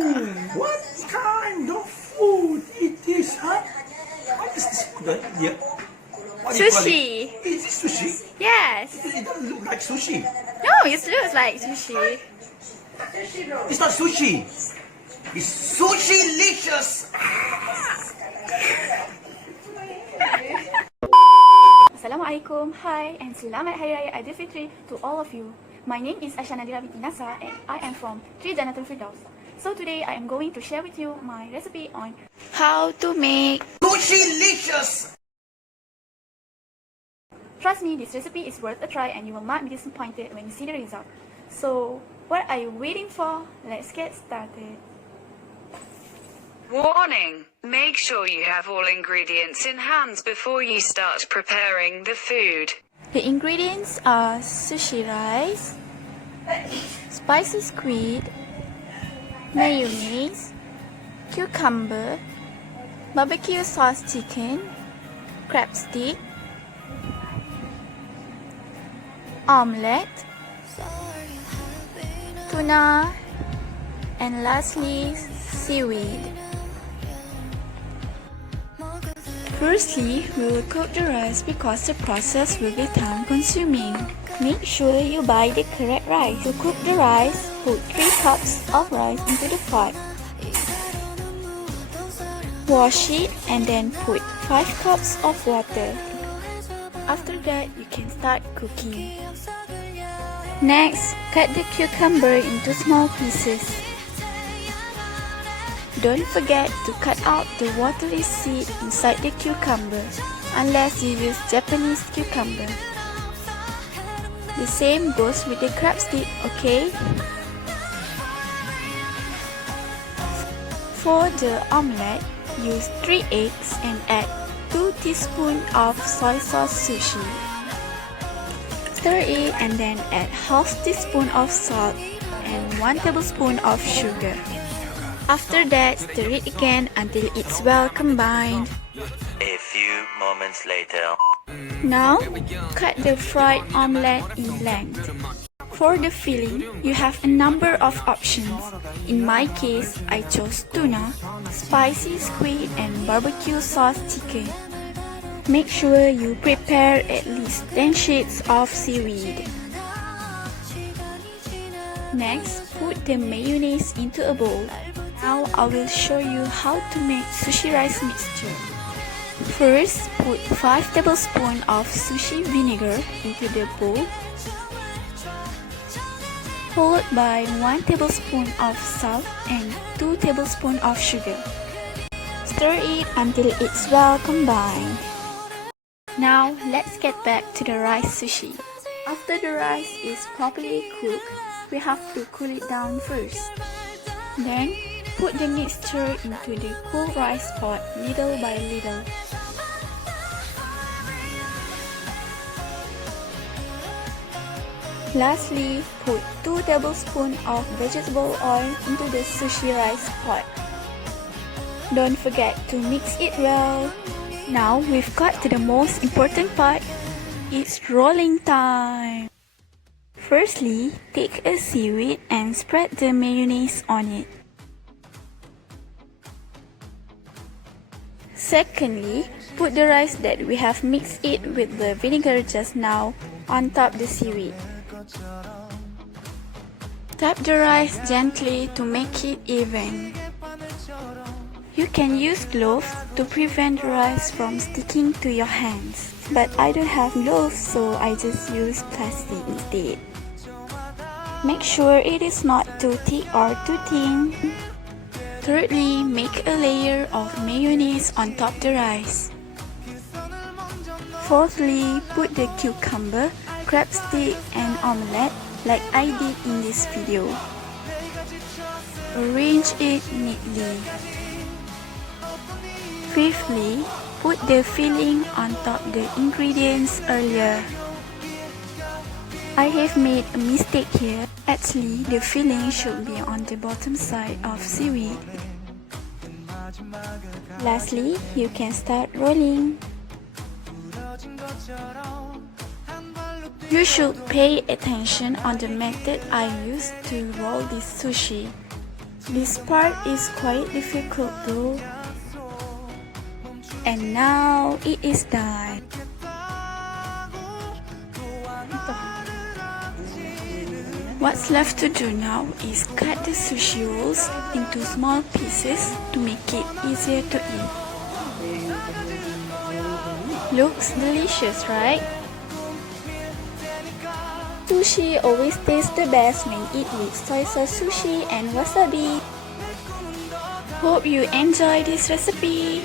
What kind of food it is, huh? What is this? Yeah. What do you call Sushi. it? Is this sushi? Yes. It doesn't look like sushi. No, it looks like sushi. It's not sushi. It's sushi-licious. Assalamualaikum, hi, and Selamat Hari Raya Aidilfitri to all of you. My name is Asha Nadhira Bt Nassar and I am from Jannatul Firdaus. So today I am going to share with you my recipe on how to make Sushi-licious. Trust me, this recipe is worth a try and you will not be disappointed when you see the result. So, what are you waiting for? Let's get started. Warning! Make sure you have all ingredients in hand before you start preparing the food. The ingredients are sushi rice, spicy squid, mayonnaise, cucumber, barbecue sauce chicken, crab stick, omelette, tuna, and lastly, seaweed. Firstly, we will cook the rice because the process will be time consuming. Make sure you buy the correct rice. To cook the rice, put 3 cups of rice into the pot. Wash it and then put 5 cups of water. After that, you can start cooking. Next, cut the cucumber into small pieces. Don't forget to cut out the watery seed inside the cucumber, unless you use Japanese cucumber. The same goes with the crab stick, okay? For the omelette, use 3 eggs and add 2 teaspoons of soy sauce sushi. Stir it and then add half teaspoon of salt and 1 tablespoon of sugar. After that, stir it again until it's well combined. A few moments later. Now, cut the fried omelette in length. For the filling, you have a number of options. In my case, I chose tuna, spicy squid, and barbecue sauce chicken. Make sure you prepare at least 10 sheets of seaweed. Next, put the mayonnaise into a bowl. Now I will show you how to make sushi rice mixture. First, put 5 tablespoons of sushi vinegar into the bowl, followed by 1 tablespoon of salt and 2 tablespoons of sugar. Stir it until it's well combined. Now let's get back to the rice sushi. After the rice is properly cooked, we have to cool it down first. Then, put the mixture into the cool rice pot little by little. Lastly, put 2 tablespoons of vegetable oil into the sushi rice pot. Don't forget to mix it well. Now we've got to the most important part. It's rolling time. Firstly, take a seaweed and spread the mayonnaise on it. Secondly, put the rice that we have mixed it with the vinegar just now on top the seaweed. Tap the rice gently to make it even. You can use gloves to prevent the rice from sticking to your hands. But I don't have gloves, so I just use plastic instead. Make sure it is not too thick or too thin. Thirdly, make a layer of mayonnaise on top the rice. Fourthly, put the cucumber, crab stick and omelette like I did in this video. Arrange it neatly. Fifthly, put the filling on top the ingredients earlier. I have made a mistake here. Actually, the filling should be on the bottom side of seaweed. Lastly, you can start rolling. You should pay attention on the method I used to roll this sushi. This part is quite difficult though. And now it is done. What's left to do now is cut the sushi rolls into small pieces to make it easier to eat. Looks delicious, right? Sushi always tastes the best when eaten with soy sauce sushi and wasabi. Hope you enjoy this recipe.